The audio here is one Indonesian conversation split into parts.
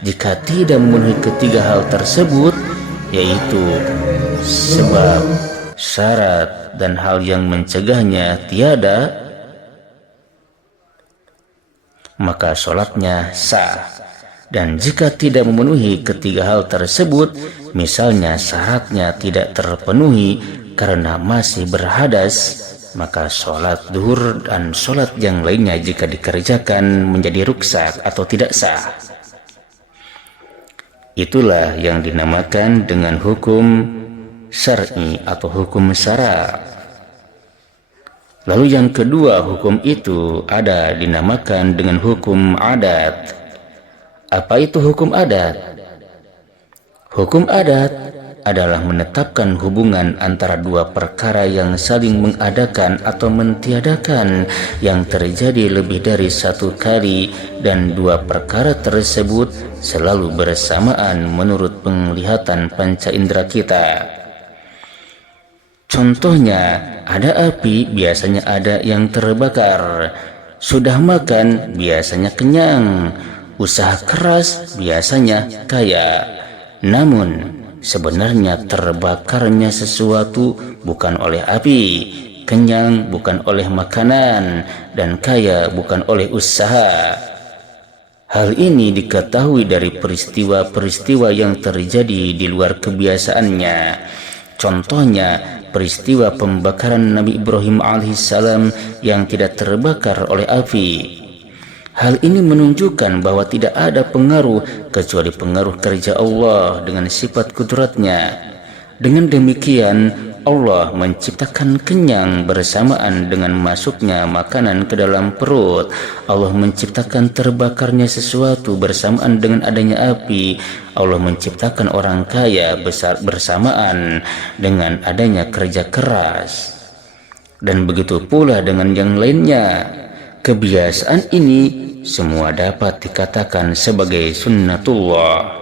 jika tidak memenuhi ketiga hal tersebut, yaitu sebab, syarat, dan hal yang mencegahnya tiada, maka sholatnya sah. Dan jika tidak memenuhi ketiga hal tersebut, misalnya syaratnya tidak terpenuhi karena masih berhadas, maka sholat duhur dan sholat yang lainnya jika dikerjakan menjadi ruksak atau tidak sah. Itulah yang dinamakan dengan hukum syar'i atau hukum syara'. Lalu yang kedua, hukum itu ada dinamakan dengan hukum adat. Apa itu hukum adat? Hukum adat adalah menetapkan hubungan antara dua perkara yang saling mengadakan atau mentiadakan yang terjadi lebih dari satu kali, dan dua perkara tersebut selalu bersamaan menurut penglihatan panca indera kita. Contohnya, ada api, biasanya ada yang terbakar. Sudah makan, biasanya kenyang. Usaha keras, biasanya kaya. Namun, sebenarnya terbakarnya sesuatu bukan oleh api, kenyang bukan oleh makanan, dan kaya bukan oleh usaha. Hal ini diketahui dari peristiwa-peristiwa yang terjadi di luar kebiasaannya. Contohnya, peristiwa pembakaran Nabi Ibrahim alaihissalam yang tidak terbakar oleh api. Hal ini menunjukkan bahwa tidak ada pengaruh kecuali pengaruh kerja Allah dengan sifat kudratnya. Dengan demikian, Allah menciptakan kenyang bersamaan dengan masuknya makanan ke dalam perut. Allah menciptakan terbakarnya sesuatu bersamaan dengan adanya api. Allah menciptakan orang kaya bersamaan dengan adanya kerja keras. Dan begitu pula dengan yang lainnya. Kebiasaan ini semua dapat dikatakan sebagai sunnatullah.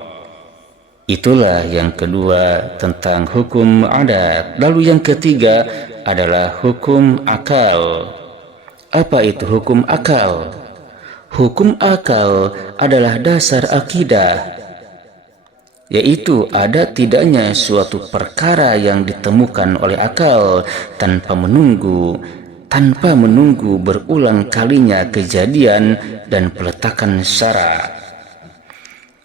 Itulah yang kedua tentang hukum adat. Lalu yang ketiga adalah hukum akal. Apa itu hukum akal? Hukum akal adalah dasar akidah, yaitu ada tidaknya suatu perkara yang ditemukan oleh akal tanpa menunggu berulang kalinya kejadian dan peletakan syara'.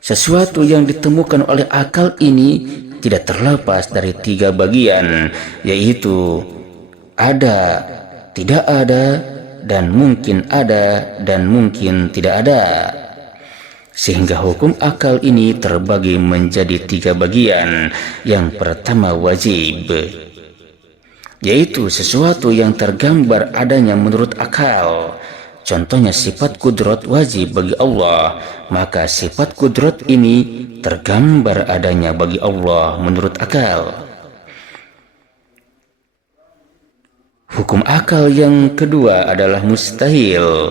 Sesuatu yang ditemukan oleh akal ini tidak terlepas dari tiga bagian, yaitu ada, tidak ada, dan mungkin tidak ada. Sehingga hukum akal ini terbagi menjadi tiga bagian. Yang pertama wajib, yaitu sesuatu yang tergambar adanya menurut akal. Contohnya sifat kudrat wajib bagi Allah, maka sifat kudrat ini tergambar adanya bagi Allah menurut akal. Hukum akal yang kedua adalah mustahil.